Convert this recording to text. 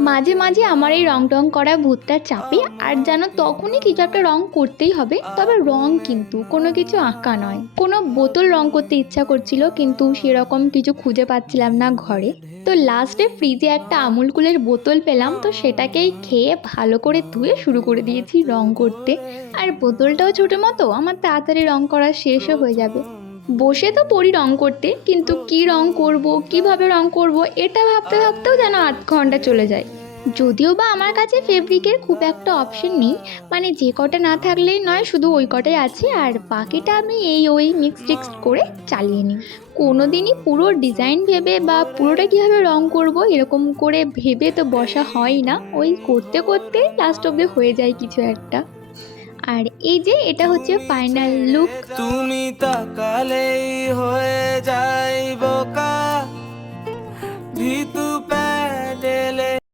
মাঝে মাঝে আমার এই রং টং করা ভূতটা চাপে আর যেন তখনই কিছু একটা রং করতেই হবে, তবে রং কিন্তু কোনো কিছু আঁকা নয়। কোনো বোতল রং করতে ইচ্ছা করছিল, কিন্তু সেরকম কিছু খুঁজে পাচ্ছিলাম না ঘরে। তো লাস্টে ফ্রিজে একটা আমুল কুলের বোতল পেলাম, তো সেটাকেই খেয়ে ভালো করে ধুয়ে শুরু করে দিয়েছি রং করতে। আর বোতলটাও ছোটো মতো, আমার তাড়াতাড়ি রং করা শেষও হয়ে যাবে। বসে তো পড়ি রং করতে, কিন্তু কি রং করব, কীভাবে রং করব, এটা ভাবতে ভাবতেও যেন আধ ঘণ্টা চলে যায়। যদিও বা আমার কাছে ফেব্রিকের খুব একটা অপশন নেই মানে যে কটা না থাকলেই নয়, শুধু ওই কটাই আছে, আর বাকিটা আমি এই ওই মিক্স টিক্স করে চালিয়ে নিই। কোনো দিনই পুরো ডিজাইন ভেবে বা পুরোটা কীভাবে রং করব, এরকম করে ভেবে তো বসা হয় না, ওই করতে করতে লাস্ট অব্দি হয়ে যায় কিছু একটা। আর এই যে এটা হচ্ছে ফাইনাল লুক তুমি তাকালেই হয়ে যাই বোকা। ভিতু